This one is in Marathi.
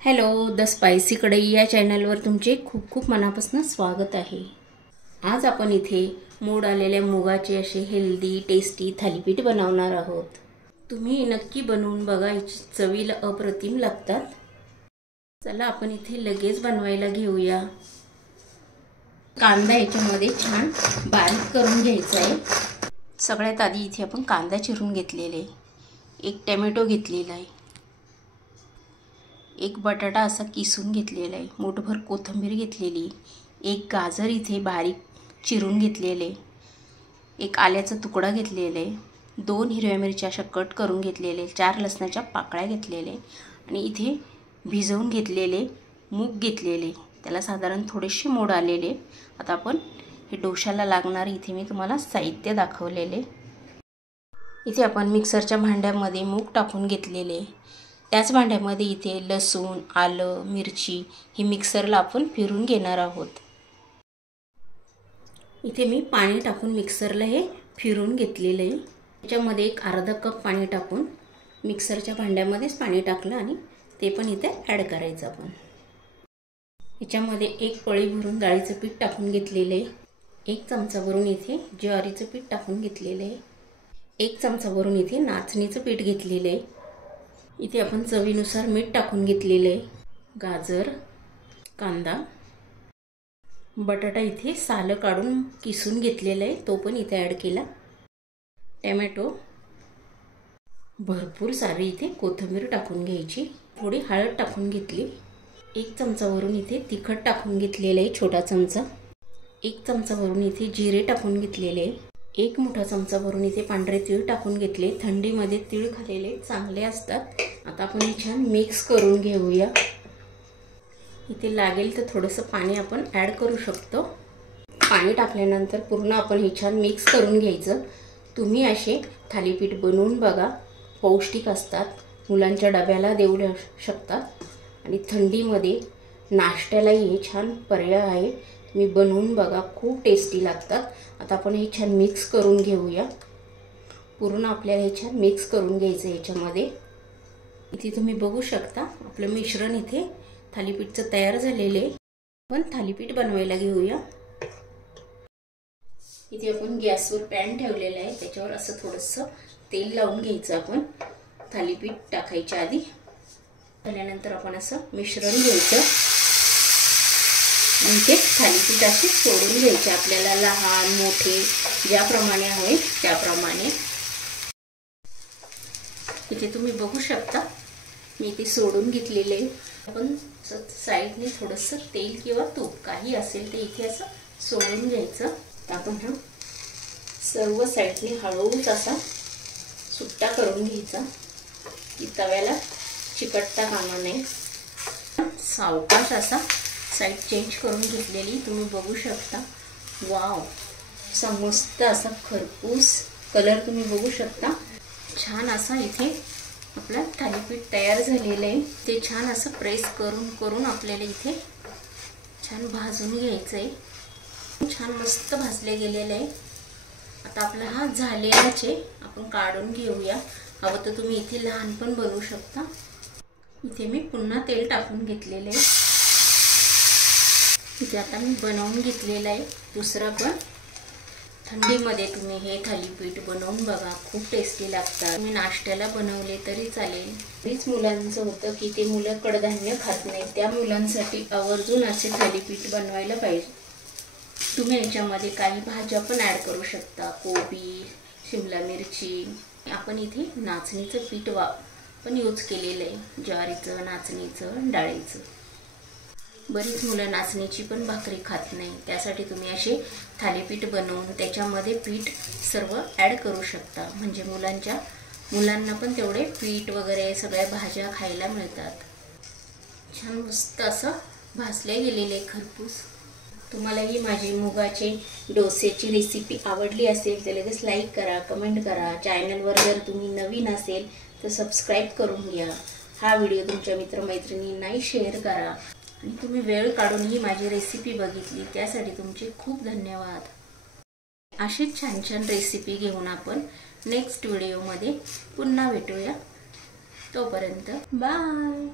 हॅलो, द स्पायसी कढई या चॅनलवर तुमचे खूप खूप मनापासून स्वागत आहे। आज आपण इथे मोड आलेल्या मुगाचे असे हेल्दी टेस्टी थालीपीठ बनवणार आहोत। तुम्ही नक्की बनवून बघा, चवीला अप्रतिम लागतात। चला आपण इथे लगेच बनवायला घेऊया। कांदा याच्यामध्ये छान बारीक करून घ्यायचा आहे। सगळ्यात आधी इथे आपण कांदा चिरून घेतलेले, एक टोमॅटो घेतलेला आहे, एक बटाटा असा किसून घेतलेला आहे, मोठभर कोथिंबीर घेतलेली, एक गाजर इथे बारीक चिरून घेतलेले, एक आल्याचा तुकडा घेतलेला आहे, 2 हिरव्या मिरच्या अशा कट करून घेतलेले, 4 लसणाच्या पाकळ्या घेतलेले आणि इथे भिजवून घेतलेले मूग घेतलेले, त्याला साधारण थोडेसे मोड आलेले। आता आपण हे डोशाला लागणार इथे मी तुम्हाला साहित्य दाखवलेले। इथे आपण मिक्सरच्या भांड्यामध्ये मूग टाकून घेतलेले, त्याच भांड्यामध्ये इथे लसूण, आलं, मिरची हे मिक्सरला आपण फिरून घेणार आहोत। इथे मी पाणी टाकून मिक्सरला हे फिरून घेतलेले आहे। त्याच्यामध्ये एक अर्धा कप पाणी टाकून मिक्सरच्या भांड्यामध्येच पाणी टाकलं आणि ते पण इथे ॲड करायचं आपण। याच्यामध्ये एक पळी भरून डाळीचं पीठ टाकून घेतलेले आहे, 1 चमचा भरून इथे ज्वारीचं पीठ टाकून घेतलेले आहे, 1 चमचा भरून इथे नाचणीचं पीठ घेतलेले आहे। इथे आपण चवीनुसार मीठ टाकून घेतलेले आहे। गाजर, कांदा, बटाटा इथे साल काढून किसून घेतलेला आहे, तो पण इथे ॲड केला, टोमॅटो, भरपूर सारी इथे कोथिंबीर टाकून घ्यायची, थोडी हळद टाकून घेतली, 1 चमचा भरून इथे तिखट टाकून घेतलेले आहे, छोटा चमचा, 1 चमचा भरून इथे जिरे टाकून घेतलेले आहे, 1 मोठा चमचा भरून इथे पांढरे तीळ टाकून घेतले। थंडीमध्ये तीळ खाल्लेले चांगले असतात। आता आपण हे छान मिक्स करून घेऊया। इथे लागेल तर थोडंसं पाणी आपण ॲड करू शकतो। पाणी टाकल्यानंतर पूर्ण आपण हे छान मिक्स करून घ्यायचं। तुम्ही असे थालीपीठ बनवून बघा, पौष्टिक असतात, मुलांच्या डब्याला देऊ शकतात आणि थंडीमध्ये नाश्त्यालाही हे छान पर्याय आहे। मी बनवून बघा, खूप टेस्टी लागतात। आता आपण हे छान मिक्स करून घेऊया। पूर्ण आपल्याला हे छान मिक्स करून घ्यायचं याच्यामध्ये। इथे तुम्ही बघू शकता आपलं मिश्रण इथे थालीपीठचं तयार झालेले आहे। आपण थालीपीठ बनवायला घेऊया। इथे आपण गॅसवर पॅन ठेवलेला आहे, त्याच्यावर असं थोडंसं तेल लावून घ्यायचं आपण थालीपीठ टाकायच्या आधी। झाल्यानंतर आपण असं मिश्रण घ्यायचं आणि ते थालीपीठ असे सोडून घ्यायचे, आपल्याला लहान मोठे ज्याप्रमाणे हवे त्याप्रमाणे। इथे तुम्ही बघू शकता मी ते सोडून घेतलेले आहे। आपण साईडने थोडंसं तेल किंवा तूप काही असेल ते इथे असं सोडून घ्यायचं। आपण हा सर्व साईडने हळूच असा सुट्टा करून घ्यायचा की तव्याला चिकटता कामा नये। सावकाश असा साईड चेंज करून घेतलेली तुम्ही बघू शकता। वाव, असा मस्त असा खरपूस कलर तुम्ही बघू शकता। छान असा इथे आपला थालीपीठ तयार झालेलं आहे। ते छान असं प्रेस करून करून आपल्याला इथे छान भाजून घ्यायचं आहे। छान मस्त भाजले गेलेलं आहे। आता आपला हा झालेलाच आहे, आपण काढून घेऊया। हवं तर तुम्ही इथे लहान पण बनवू शकता। इथे मी पुन्हा तेल टाकून घेतलेलं आहे। इथे आता मी बनवून घेतलेलं आहे दुसरं पण। थंडीमध्ये तुम्ही हे थालीपीठ बनवून बघा, खूप टेस्टी लागतात। तुम्ही नाश्त्याला बनवले तरी चालेल। बरीच मुलांचं होतं की ते मुलं कडधान्य खात नाही, त्या मुलांसाठी आवर्जून असे थालीपीठ बनवायला पाहिजे। तुम्ही याच्यामध्ये काही भाज्या पण ॲड करू शकता, कोबी, शिमला मिरची। आपण इथे नाचणीचं पीठ पण यूज केलेलं आहे, ज्वारीचं, नाचणीचं, डाळीचं। बरीच मुलं नाचणीची पण भाकरी खात नाही, त्यासाठी तुम्ही असे थालीपीठ बनवून त्याच्यामध्ये पीठ सर्व ॲड करू शकता, म्हणजे मुलांना पण तेवढे पीठ वगैरे सगळ्या भाज्या खायला मिळतात। छान मस्त असं भाजले गेलेले खरपूस। तुम्हाला ही माझी मुगाचे डोसेची रेसिपी आवडली असेल तर लगेच लाईक करा, कमेंट करा। चॅनलवर जर तुम्ही नवीन असेल तर सबस्क्राईब करून घ्या। हा व्हिडिओ तुमच्या मित्रमैत्रिणींनाही शेअर करा आणि तुम्ही वेळ काढून ही माझी रेसिपी बघितली त्यासाठी तुमचे खूप धन्यवाद। अशीच छान छान रेसिपी घेऊन आपण नेक्स्ट व्हिडिओमध्ये पुन्हा भेटूया। तोपर्यंत बाय।